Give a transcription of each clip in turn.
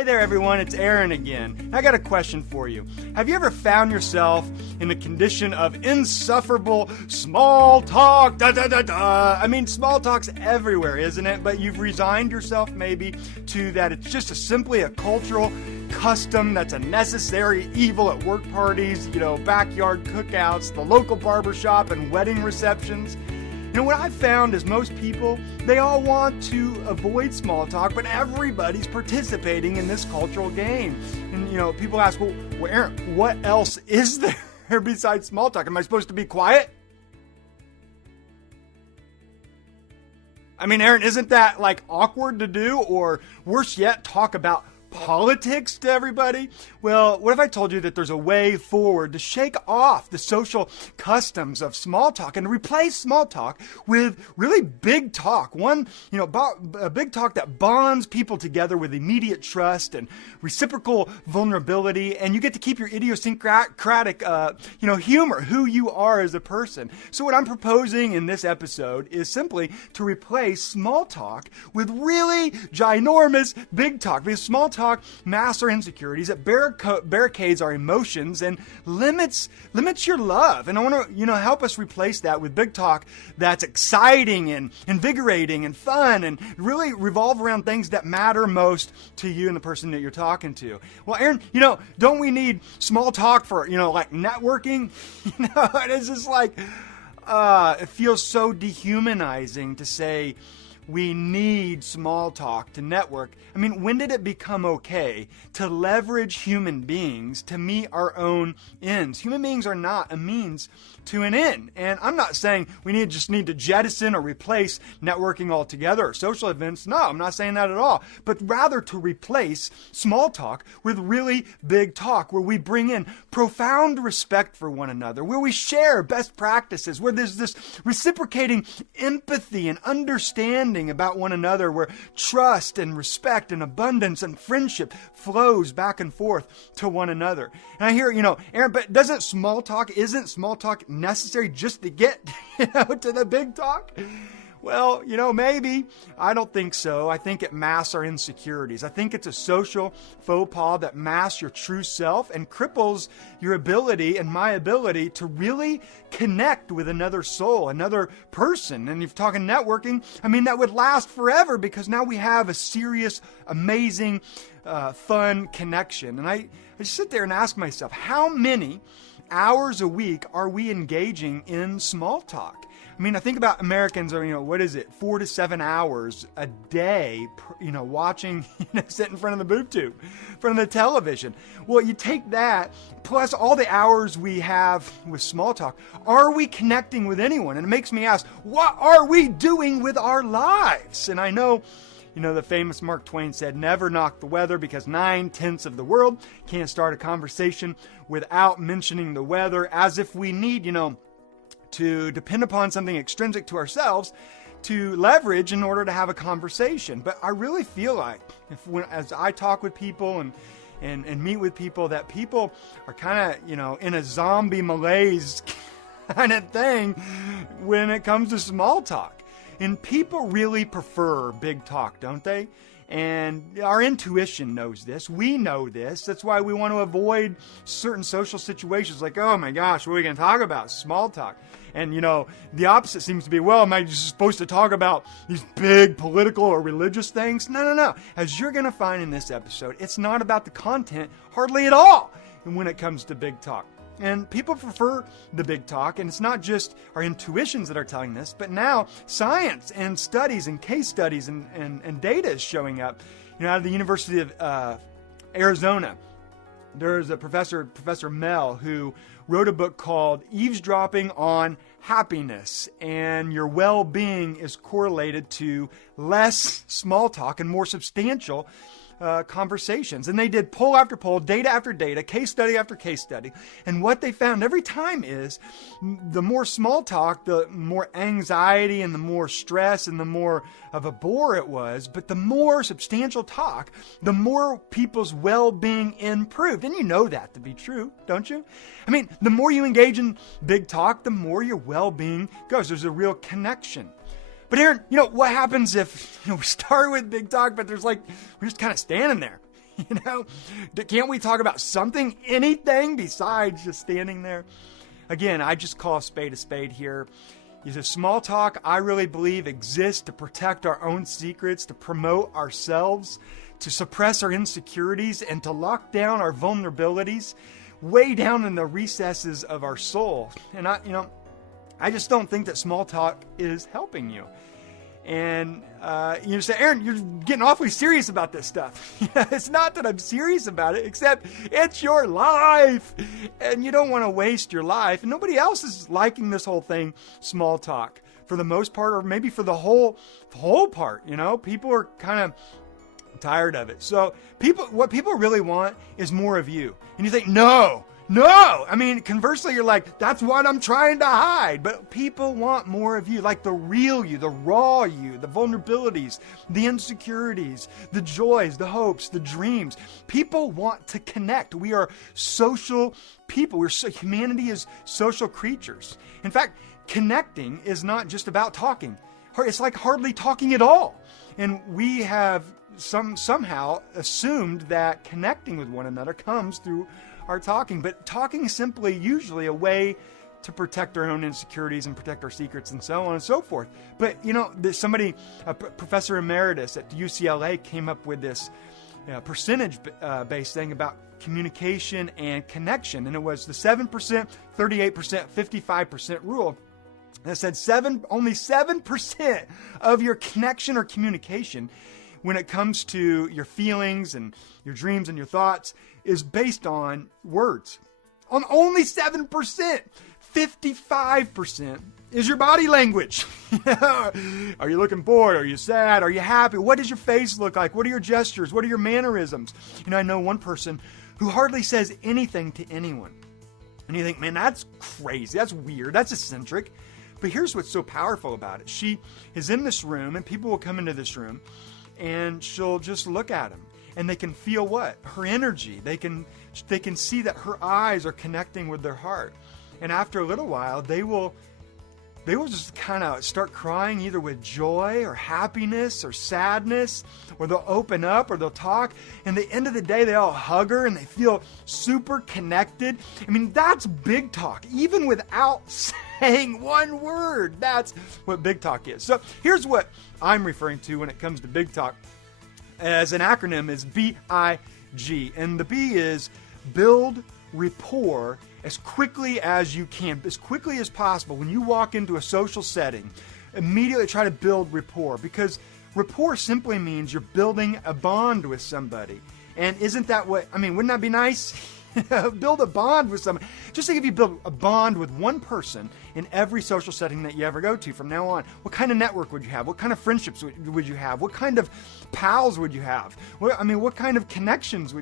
Hey there everyone, it's Aaron again. I got a question for you. Have you ever found yourself in a condition of insufferable small talk? I mean, small talk's everywhere, isn't it? But you've resigned yourself maybe to that it's just simply a cultural custom that's a necessary evil at work parties, backyard cookouts, the local barbershop, and wedding receptions. What I've found is most people, they all want to avoid small talk, but everybody's participating in this cultural game. And, people ask, well, Aaron, what else is there besides small talk? Am I supposed to be quiet? I mean, Aaron, isn't that awkward to do? Or worse yet, talk about politics to everybody? Well, what if I told you that there's a way forward to shake off the social customs of small talk and to replace small talk with really big talk? One, a big talk that bonds people together with immediate trust and reciprocal vulnerability, and you get to keep your idiosyncratic, humor, who you are as a person. So what I'm proposing in this episode is simply to replace small talk with really ginormous big talk, because small talk masks our insecurities, it barricades our emotions, and limits your love. And I want to help us replace that with big talk that's exciting and invigorating and fun, and really revolve around things that matter most to you and the person that you're talking to. Well, Aaron, don't we need small talk for networking? It's just it feels so dehumanizing to say we need small talk to network. I mean, when did it become okay to leverage human beings to meet our own ends? Human beings are not a means to an end. And I'm not saying we just need to jettison or replace networking altogether or social events. No, I'm not saying that at all. But rather to replace small talk with really big talk, where we bring in profound respect for one another, where we share best practices, where there's this reciprocating empathy and understanding about one another, where trust and respect and abundance and friendship flows back and forth to one another. And I hear, Aaron, but isn't small talk necessary just to get, to the big talk? Well, maybe. I don't think so. I think it masks our insecurities. I think it's a social faux pas that masks your true self and cripples your ability and my ability to really connect with another soul, another person. And if you're talking networking, that would last forever, because now we have a serious, amazing, fun connection. And I just sit there and ask myself, how many hours a week are we engaging in small talk? I think about Americans are, 4 to 7 hours a day, watching, sit in front of the boob tube, in front of the television. Well, you take that, plus all the hours we have with small talk, are we connecting with anyone? And it makes me ask, what are we doing with our lives? And I know, the famous Mark Twain said, never knock the weather, because 9/10 of the world can't start a conversation without mentioning the weather, as if we need, to depend upon something extrinsic to ourselves to leverage in order to have a conversation. But I really feel like as I talk with people and meet with people, that people are kind of, in a zombie malaise kind of thing when it comes to small talk. And people really prefer big talk, don't they? And our intuition knows this. We know this. That's why we want to avoid certain social situations like, oh my gosh, what are we going to talk about? Small talk. And, the opposite seems to be, well, am I just supposed to talk about these big political or religious things? No. As you're going to find in this episode, it's not about the content hardly at all when it comes to big talk. And people prefer the big talk, and it's not just our intuitions that are telling this, but now science and studies and case studies and data is showing up. Out of the University of Arizona, there's a Professor Mel, who wrote a book called Eavesdropping on Happiness, and your well-being is correlated to less small talk and more substantial conversations. And they did poll after poll, data after data, case study after case study. And what they found every time is the more small talk, the more anxiety and the more stress and the more of a bore it was. But the more substantial talk, the more people's well-being improved. And you know that to be true, don't you? The more you engage in big talk, the more your well-being goes. There's a real connection. But Aaron, what happens if we start with big talk, but we're just kind of standing there, Can't we talk about something, anything besides just standing there? Again, I just call a spade here. The small talk, I really believe, exists to protect our own secrets, to promote ourselves, to suppress our insecurities, and to lock down our vulnerabilities way down in the recesses of our soul. And I just don't think that small talk is helping you. And you say, Aaron, you're getting awfully serious about this stuff. It's not that I'm serious about it, except it's your life. And you don't want to waste your life. And nobody else is liking this whole thing, small talk, for the most part, or maybe for the whole part. People are kind of tired of it. So what people really want is more of you. And you think, no. I mean, conversely, you're like, that's what I'm trying to hide. But people want more of you, like the real you, the raw you, the vulnerabilities, the insecurities, the joys, the hopes, the dreams. People want to connect. We are social people. Humanity is social creatures. In fact, connecting is not just about talking. It's like hardly talking at all. And we have somehow assumed that connecting with one another comes through our talking, but talking is simply usually a way to protect our own insecurities and protect our secrets and so on and so forth. But a professor emeritus at UCLA came up with this percentage-based thing about communication and connection, and it was the 7%, 38%, 55% rule. And it said only 7% of your connection or communication when it comes to your feelings and your dreams and your thoughts is based on words. On only 7%. 55% is your body language. Are you looking bored? Are you sad? Are you happy? What does your face look like? What are your gestures? What are your mannerisms? I know one person who hardly says anything to anyone. And you think, man, that's crazy. That's weird. That's eccentric. But here's what's so powerful about it. She is in this room, and people will come into this room, and she'll just look at him, and they can feel what? Her energy. They can see that her eyes are connecting with their heart. And after a little while, they will just kind of start crying, either with joy or happiness or sadness, or they'll open up or they'll talk. And at the end of the day, they all hug her and they feel super connected. I mean, that's big talk, even without saying one word. That's what big talk is. So here's what I'm referring to when it comes to big talk. As an acronym is BIG. And the B is build rapport as quickly as you can, as quickly as possible. When you walk into a social setting, immediately try to build rapport, because rapport simply means you're building a bond with somebody. And isn't that wouldn't that be nice? Build a bond with someone. Just think if you build a bond with one person in every social setting that you ever go to from now on, what kind of network would you have? What kind of friendships would you have? What kind of pals would you have? What kind of connections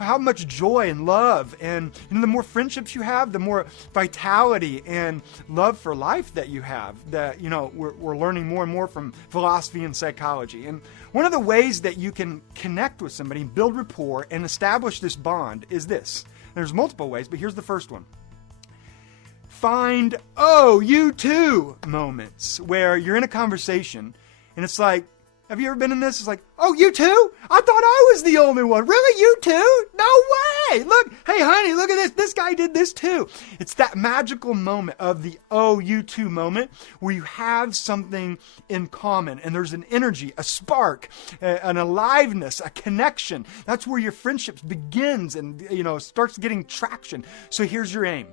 how much joy and love, and the more friendships you have, the more vitality and love for life that you have, that we're learning more and more from philosophy and psychology. And one of the ways that you can connect with somebody, build rapport, and establish this bond is this. There's multiple ways, but here's the first one. Find, you too moments where you're in a conversation and it's like, have you ever been in this? It's like, you too? I thought I was the only one. Really? You too? No way. Look, hey honey, look at this. This guy did this too. It's that magical moment of the you too moment where you have something in common and there's an energy, a spark, an aliveness, a connection. That's where your friendships begins and starts getting traction. So here's your aim.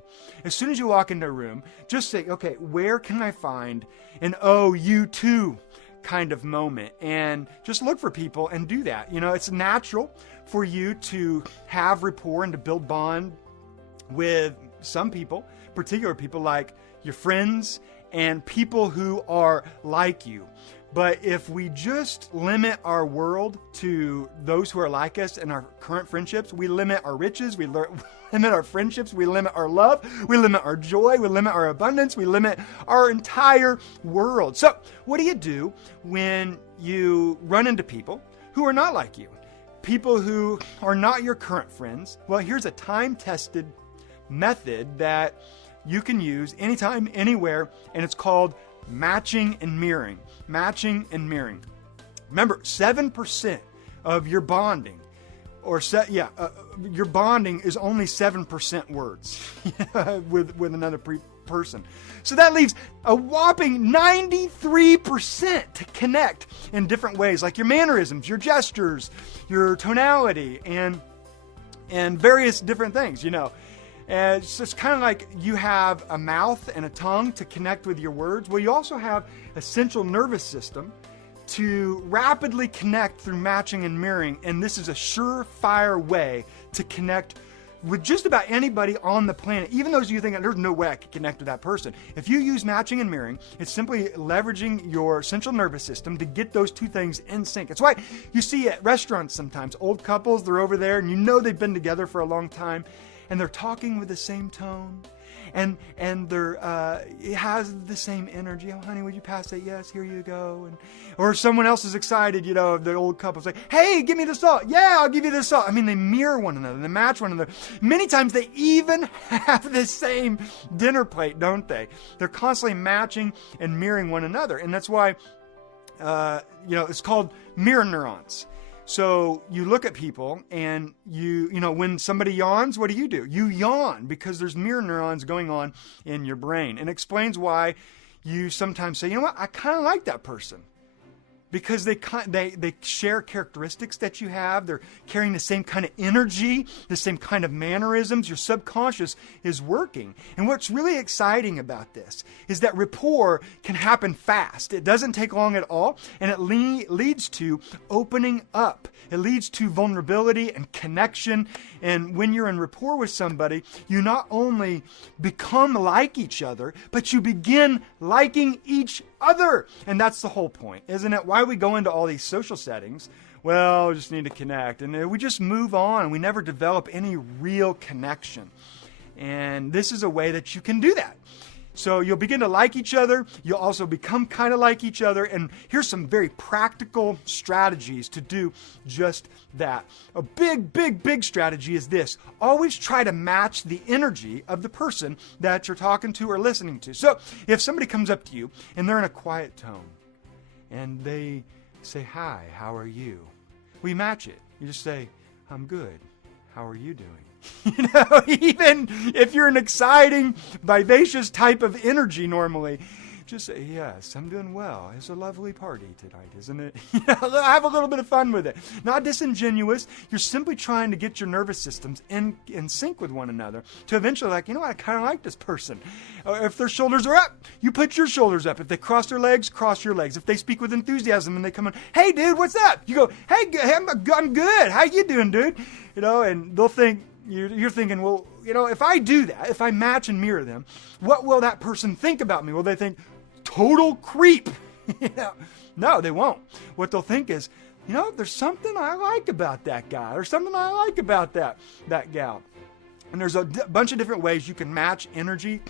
As soon as you walk into a room, just say, okay, where can I find an you too kind of moment? And just look for people and do that. It's natural for you to have rapport and to build bond with some people, particular people like your friends and people who are like you. But if we just limit our world to those who are like us and our current friendships, we limit our riches, we limit our friendships, we limit our love, we limit our joy, we limit our abundance, we limit our entire world. So what do you do when you run into people who are not like you? People who are not your current friends? Well, here's a time-tested method that you can use anytime, anywhere, and it's called matching and mirroring. Matching and mirroring. Remember, 7% of your bonding your bonding is only 7% words with another person. So that leaves a whopping 93% to connect in different ways, like your mannerisms, your gestures, your tonality, and various different things, And it's kind of like you have a mouth and a tongue to connect with your words. Well, you also have a central nervous system to rapidly connect through matching and mirroring. And this is a surefire way to connect with just about anybody on the planet, even those you think there's no way I could connect with that person. If you use matching and mirroring, it's simply leveraging your central nervous system to get those two things in sync. It's why you see at restaurants sometimes, old couples, they're over there and they've been together for a long time and they're talking with the same tone. And it has the same energy. Oh, honey, would you pass that? Yes, here you go. Or someone else is excited, the old couple's like, hey, give me the salt. Yeah, I'll give you the salt. I mean, they mirror one another. They match one another. Many times they even have the same dinner plate, don't they? They're constantly matching and mirroring one another. And that's why, it's called mirror neurons. So you look at people and when somebody yawns, what do? You yawn because there's mirror neurons going on in your brain. And it explains why you sometimes say, you know what, I kind of like that person. Because they share characteristics that you have. They're carrying the same kind of energy, the same kind of mannerisms. Your subconscious is working. And what's really exciting about this is that rapport can happen fast. It doesn't take long at all, and it leads to opening up. It leads to vulnerability and connection. And when you're in rapport with somebody, you not only become like each other, but you begin liking each other. And that's the whole point, isn't it? Why we go into all these social settings? Well, we just need to connect. And we just move on. We never develop any real connection. And this is a way that you can do that. So you'll begin to like each other. You'll also become kind of like each other. And here's some very practical strategies to do just that. A big strategy is this. Always try to match the energy of the person that you're talking to or listening to. So if somebody comes up to you and they're in a quiet tone and they say, hi, how are you? We match it. You just say, I'm good. How are you doing? Even if you're an exciting, vivacious type of energy normally, just say, yes, I'm doing well. It's a lovely party tonight, isn't it? Have a little bit of fun with it. Not disingenuous. You're simply trying to get your nervous systems in sync with one another to eventually I kind of like this person. If their shoulders are up, you put your shoulders up. If they cross their legs, cross your legs. If they speak with enthusiasm and they come in, hey, dude, what's up? You go, hey, I'm good. How you doing, dude? And they'll think, you're thinking, well, if I do that, if I match and mirror them, what will that person think about me? Will they think, total creep? No, they won't. What they'll think is, there's something I like about that guy or something I like about that gal. And there's a bunch of different ways you can match energy.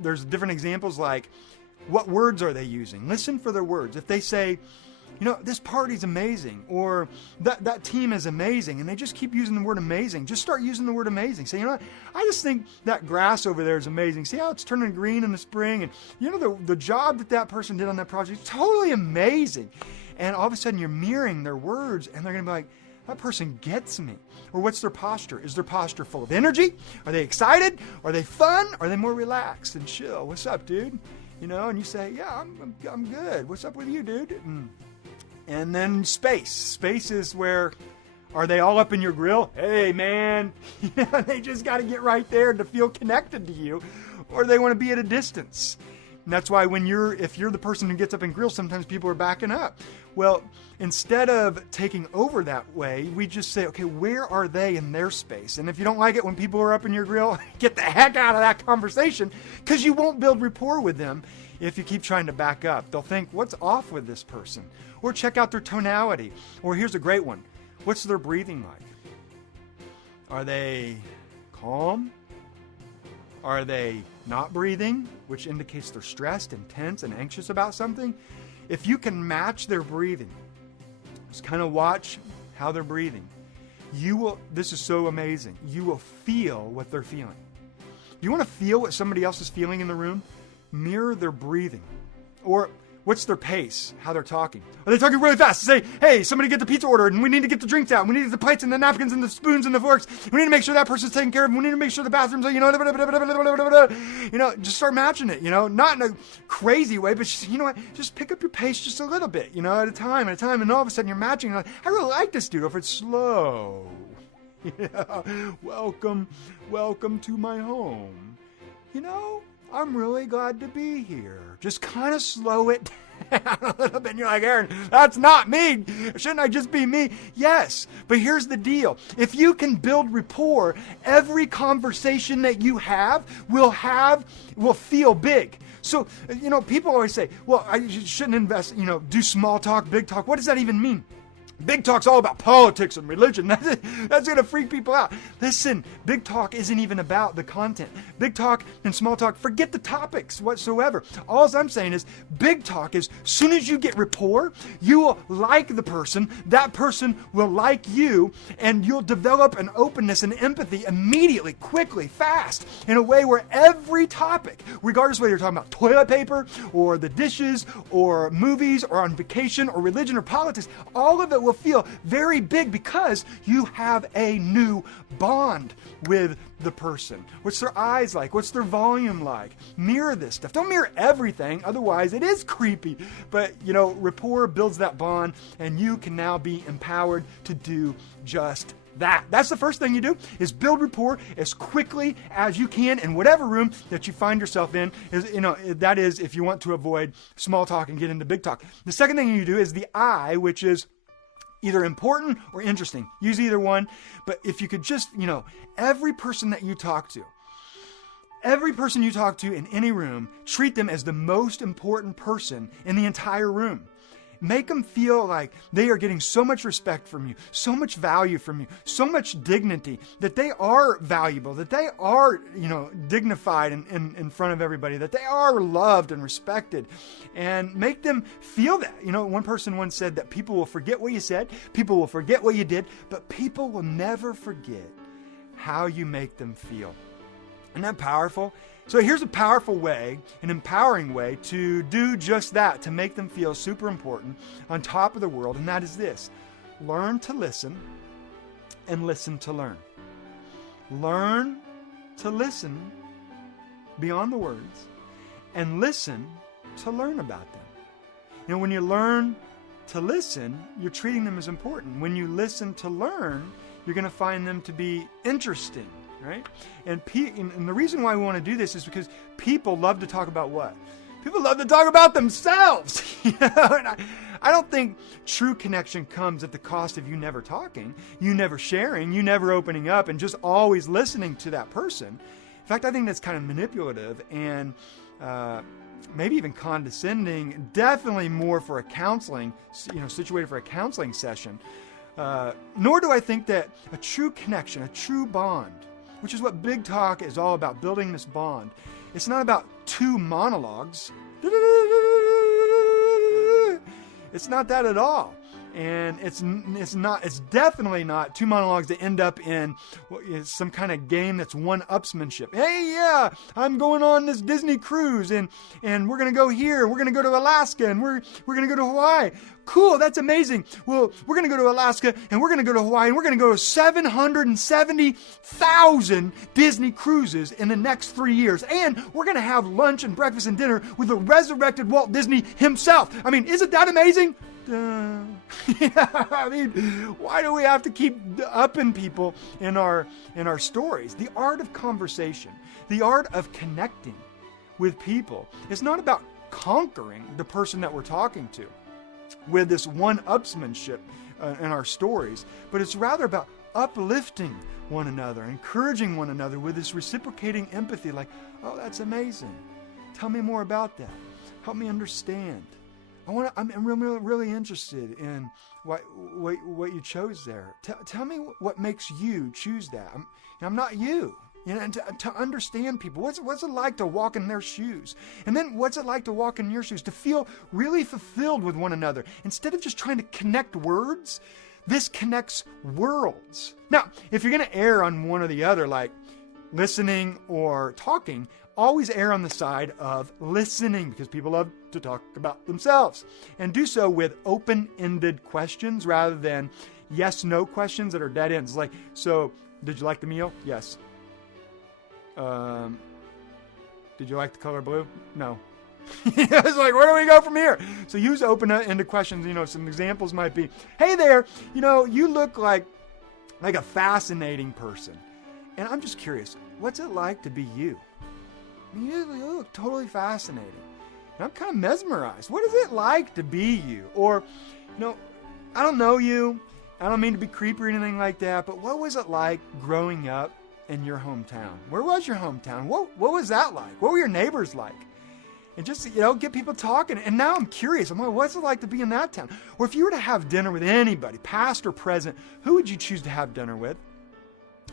There's different examples like, what words are they using? Listen for their words. If they say, this party's amazing, or that team is amazing, and they just keep using the word amazing, just start using the word amazing. Say, I just think that grass over there is amazing. See how it's turning green in the spring? And the job that person did on that project is totally amazing. And all of a sudden you're mirroring their words, and they're going to be like, that person gets me. Or what's their posture? Is their posture full of energy? Are they excited? Are they fun? Are they more relaxed and chill? What's up, dude? And you say, yeah, I'm good. What's up with you, dude? And then space. Space is where, are they all up in your grill? Hey, man. They just got to get right there to feel connected to you. Or they want to be at a distance. And that's why if you're the person who gets up and grills, sometimes people are backing up. Well, instead of taking over that way, we just say, okay, where are they in their space? And if you don't like it when people are up in your grill, get the heck out of that conversation, because you won't build rapport with them if you keep trying to back up. They'll think, what's off with this person? Or check out their tonality. Or here's a great one. What's their breathing like? Are they calm? Are they not breathing, which indicates they're stressed and tense and anxious about something? If you can match their breathing, just kind of watch how they're breathing. This is so amazing. You will feel what they're feeling. You want to feel what somebody else is feeling in the room? Mirror their breathing. Or What's their pace? How they're talking? Are they talking really fast? Say, hey, somebody get the pizza order, and we need to get the drinks out. We need the plates and the napkins and the spoons and the forks. We need to make sure that person's taken care of. We need to make sure the bathrooms are, just start matching it, not in a crazy way, but just, just pick up your pace just a little bit, at a time, and all of a sudden you're matching. You're like, I really like this dude. Or if it's slow, welcome to my home. I'm really glad to be here. Just kind of slow it down a little bit. And you're like, Aaron, that's not me. Shouldn't I just be me? Yes, but here's the deal. If you can build rapport, every conversation that you have will feel big. So, people always say, well, I shouldn't invest, do small talk, big talk. What does that even mean? Big talk's all about politics and religion. That's going to freak people out. Listen, big talk isn't even about the content. Big talk and small talk, forget the topics whatsoever. All I'm saying is big talk is soon as you get rapport, you will like the person, that person will like you, and you'll develop an openness and empathy immediately, quickly, fast, in a way where every topic, regardless of whether you're talking about toilet paper or the dishes or movies or on vacation or religion or politics, all of it will feel very big because you have a new bond with the person. What's their eyes like? What's their volume like? Mirror this stuff. Don't mirror everything, otherwise it is creepy. But, rapport builds that bond, and you can now be empowered to do just that. That's the first thing you do, is build rapport as quickly as you can in whatever room that you find yourself in. That is if you want to avoid small talk and get into big talk. The second thing you do is the I, which is either important or interesting. Use either one. But if you could just, every person you talk to in any room, treat them as the most important person in the entire room. Make them feel like they are getting so much respect from you, so much value from you, so much dignity, that they are valuable, that they are, dignified in front of everybody, that they are loved and respected, and make them feel that. One person once said that people will forget what you said, people will forget what you did, but people will never forget how you make them feel. Isn't that powerful? So here's a powerful way, an empowering way to do just that, to make them feel super important on top of the world, and that is this: learn to listen and listen to learn. Learn to listen beyond the words and listen to learn about them. When you learn to listen, you're treating them as important. When you listen to learn, you're going to find them to be interesting. Right? And the reason why we want to do this is because people love to talk about what? People love to talk about themselves. And I don't think true connection comes at the cost of you never talking, you never sharing, you never opening up, and just always listening to that person. In fact, I think that's kind of manipulative and maybe even condescending, definitely more for a counseling, situated for a counseling session. Nor do I think that a true connection, a true bond, which is what big talk is all about, building this bond. It's not about two monologues. It's not that at all. And it's definitely not two monologues that end up in some kind of game that's one-upsmanship. Hey, yeah, I'm going on this Disney cruise, and we're going to go here, we're going to go to Alaska, and we're going to go to Hawaii. Cool, that's amazing. Well, we're going to go to Alaska, and we're going to go to Hawaii, and we're going to go to 770,000 Disney cruises in the next 3 years. And we're going to have lunch and breakfast and dinner with the resurrected Walt Disney himself. I mean, isn't that amazing? Why do we have to keep upping people in our stories? The art of conversation, the art of connecting with people, is not about conquering the person that we're talking to with this one-upsmanship in our stories, but it's rather about uplifting one another, encouraging one another with this reciprocating empathy, like, oh, that's amazing. Tell me more about that. Help me understand. I'm really interested in what you chose there. Tell me what makes you choose that. I'm not you. And to understand people. What's it like to walk in their shoes? And then what's it like to walk in your shoes? To feel really fulfilled with one another. Instead of just trying to connect words, this connects worlds. Now, if you're going to err on one or the other, like listening or talking, always err on the side of listening, because people love to talk about themselves. And do so with open-ended questions rather than yes-no questions that are dead ends. Like, so, did you like the meal? Yes. Did you like the color blue? No. It's like, where do we go from here? So use open-ended questions. Some examples might be, hey there, you look like a fascinating person. And I'm just curious, what's it like to be you? I mean, you look totally fascinating. And I'm kind of mesmerized. What is it like to be you? Or, I don't know you. I don't mean to be creepy or anything like that, but what was it like growing up in your hometown? Where was your hometown? What was that like? What were your neighbors like? And just, get people talking. And now I'm curious. I'm like, what's it like to be in that town? Or if you were to have dinner with anybody, past or present, who would you choose to have dinner with?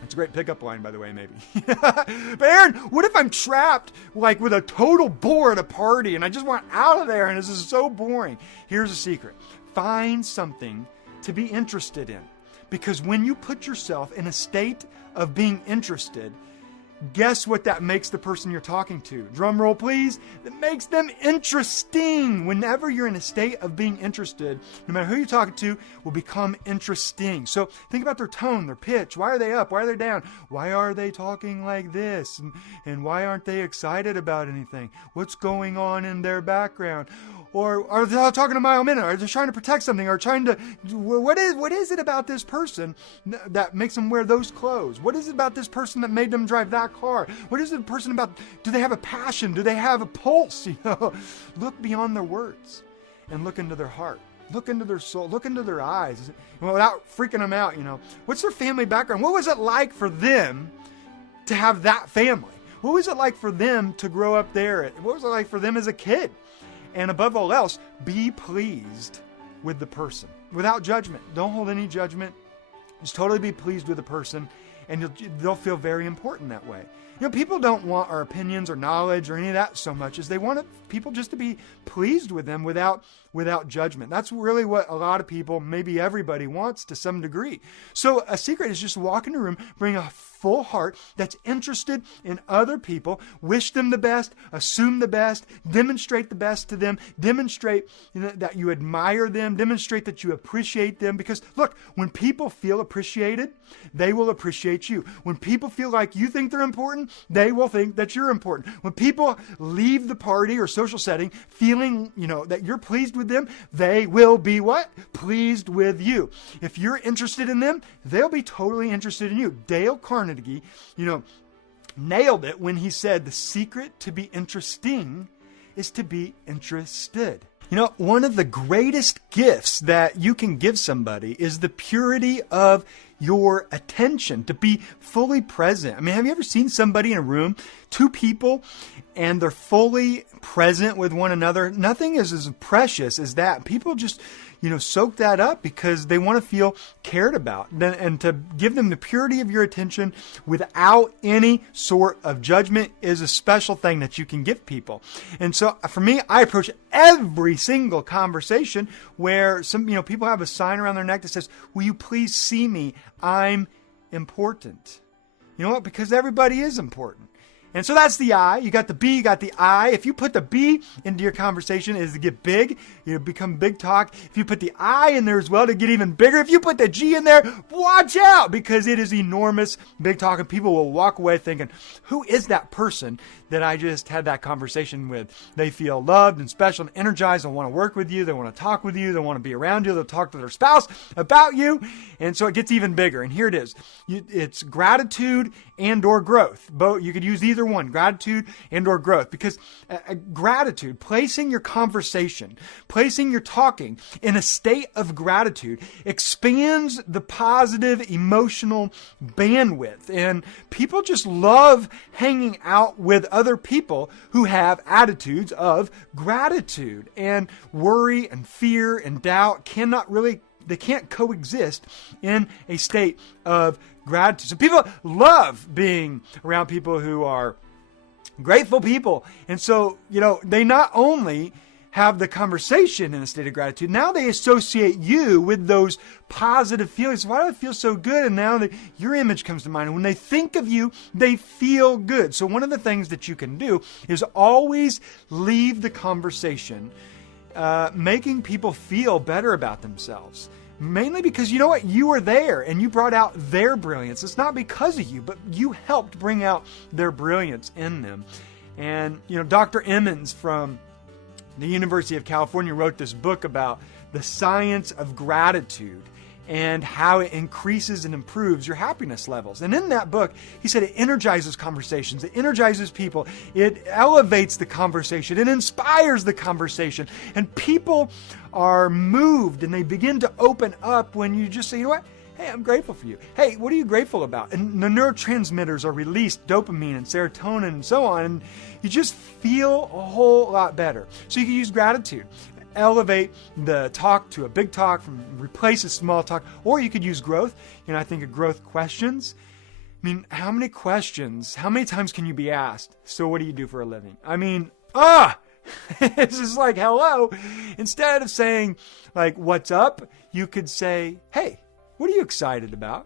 It's a great pickup line, by the way, maybe. But Aaron, what if I'm trapped like with a total bore at a party and I just want out of there and this is so boring? Here's a secret. Find something to be interested in. Because when you put yourself in a state of being interested, guess what that makes the person you're talking to? Drum roll, please. That makes them interesting. Whenever you're in a state of being interested, no matter who you're talking to, will become interesting. So think about their tone, their pitch. Why are they up? Why are they down? Why are they talking like this? And why aren't they excited about anything? What's going on in their background? Or are they talking a mile a minute? Are they trying to protect something? Or trying to, what is it about this person that makes them wear those clothes? What is it about this person that made them drive that car? What is the person about? Do they have a passion? Do they have a pulse? Look beyond their words and look into their heart. Look into their soul. Look into their eyes without freaking them out. What's their family background? What was it like for them to have that family? What was it like for them to grow up there? What was it like for them as a kid? And above all else, be pleased with the person without judgment. Don't hold any judgment. Just totally be pleased with the person, and they'll feel very important that way. People don't want our opinions or knowledge or any of that so much as they want people just to be pleased with them without judgment. That's really what a lot of people, maybe everybody, wants to some degree. So a secret is just walk in a room, bring a full heart that's interested in other people, wish them the best, assume the best, demonstrate the best to them, demonstrate that you admire them, demonstrate that you appreciate them. Because look, when people feel appreciated, they will appreciate you. When people feel like you think they're important, they will think that you're important. When people leave the party or social setting feeling, that you're pleased with them, they will be what? Pleased with you. If you're interested in them, they'll be totally interested in you. Dale Carnegie, nailed it when he said the secret to be interesting is to be interested. One of the greatest gifts that you can give somebody is the purity of your attention, to be fully present. I mean, have you ever seen somebody in a room, two people, and they're fully present with one another? Nothing is as precious as that. People just, soak that up because they want to feel cared about, and to give them the purity of your attention without any sort of judgment is a special thing that you can give people. And so for me, I approach every single conversation where people have a sign around their neck that says, "Will you please see me? I'm important." You know what? Because everybody is important. And so that's the I. You got the B, you got the I. If you put the B into your conversation, it is to get big. You become big talk. If you put the I in there as well, to get even bigger. If you put the G in there, watch out, because it is enormous big talk. And people will walk away thinking, who is that person that I just had that conversation with? They feel loved and special and energized. They want to work with you. They want to talk with you. They want to be around you. They'll talk to their spouse about you. And so it gets even bigger. And here it is. It's gratitude and or growth. Both, you could use either one, gratitude and or growth, because gratitude, placing your conversation, placing your talking in a state of gratitude expands the positive emotional bandwidth. And people just love hanging out with other people who have attitudes of gratitude. And worry and fear and doubt they can't coexist in a state of gratitude. So people love being around people who are grateful people. And so, they not only have the conversation in a state of gratitude, now they associate you with those positive feelings. Why do I feel so good? And now your image comes to mind. And when they think of you, they feel good. So one of the things that you can do is always leave the conversation making people feel better about themselves. Mainly because you know what? You were there and you brought out their brilliance. It's not because of you, but you helped bring out their brilliance in them. And, Dr. Emmons from the University of California wrote this book about the science of gratitude and how it increases and improves your happiness levels. And in that book, he said it energizes conversations, it energizes people, it elevates the conversation, it inspires the conversation. And people are moved and they begin to open up when you just say, you know what? Hey, I'm grateful for you. Hey, what are you grateful about? And the neurotransmitters are released, dopamine and serotonin and so on. And you just feel a whole lot better. So you can use gratitude. Elevate the talk to a big talk, replace a small talk, or you could use growth. I think of growth questions. How many times can you be asked, so what do you do for a living? It's just like, hello. Instead of saying, like, what's up, you could say, hey, what are you excited about?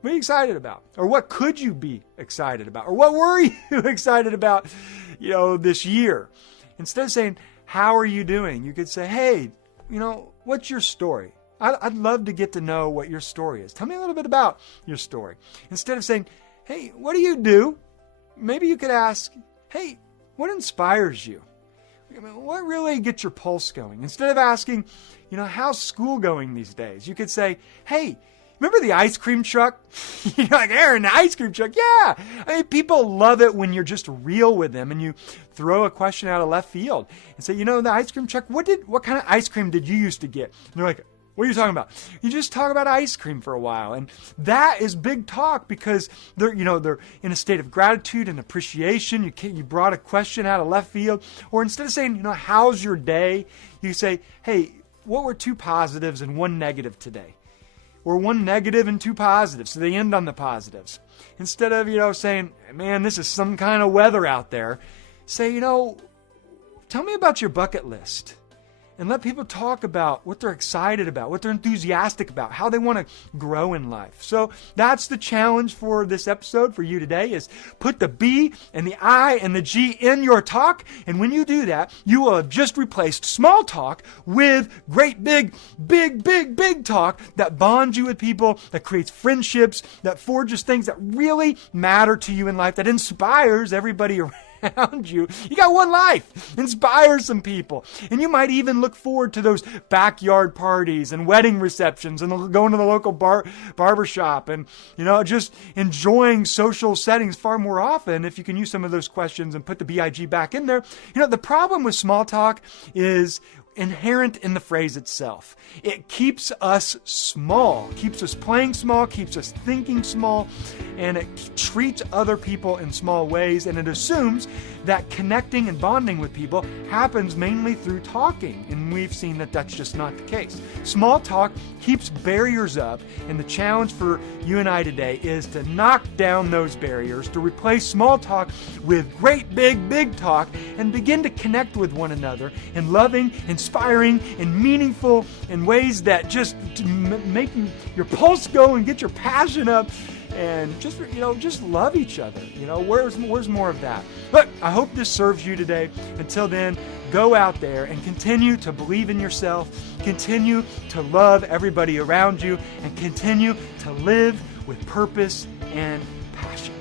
What are you excited about? Or what could you be excited about? Or what were you excited about, this year? Instead of saying, how are you doing? You could say, hey, what's your story? I'd love to get to know what your story is. Tell me a little bit about your story. Instead of saying, hey, what do you do? Maybe you could ask, hey, what inspires you? What really gets your pulse going? Instead of asking, how's school going these days? You could say, hey, remember the ice cream truck? You're like, Aaron, the ice cream truck? Yeah. People love it when you're just real with them and you throw a question out of left field and say, the ice cream truck, what kind of ice cream did you used to get? And they're like, what are you talking about? You just talk about ice cream for a while. And that is big talk because they're in a state of gratitude and appreciation. You brought a question out of left field. Or instead of saying, how's your day? You say, hey, what were 2 positives and 1 negative today? Or 1 negative and 2 positives. So they end on the positives. Instead of, saying, man, this is some kind of weather out there. Say, tell me about your bucket list. And let people talk about what they're excited about, what they're enthusiastic about, how they want to grow in life. So that's the challenge for this episode for you today is put the B and the I and the G in your talk. And when you do that, you will have just replaced small talk with great big talk that bonds you with people, that creates friendships, that forges things that really matter to you in life, that inspires everybody around you. You got one life. Inspire some people. And you might even look forward to those backyard parties and wedding receptions and going to the local barber shop and, just enjoying social settings far more often if you can use some of those questions and put the BIG back in there. The problem with small talk is inherent in the phrase itself. It keeps us small, keeps us playing small, keeps us thinking small, and it treats other people in small ways, and it assumes that connecting and bonding with people happens mainly through talking, and we've seen that that's just not the case. Small talk keeps barriers up, and the challenge for you and I today is to knock down those barriers, to replace small talk with great big talk, and begin to connect with one another in loving, inspiring, and meaningful in ways that just make your pulse go and get your passion up, and just love each other. Where's more of that? Look, I hope this serves you today. Until then, go out there and continue to believe in yourself, continue to love everybody around you, and continue to live with purpose and passion.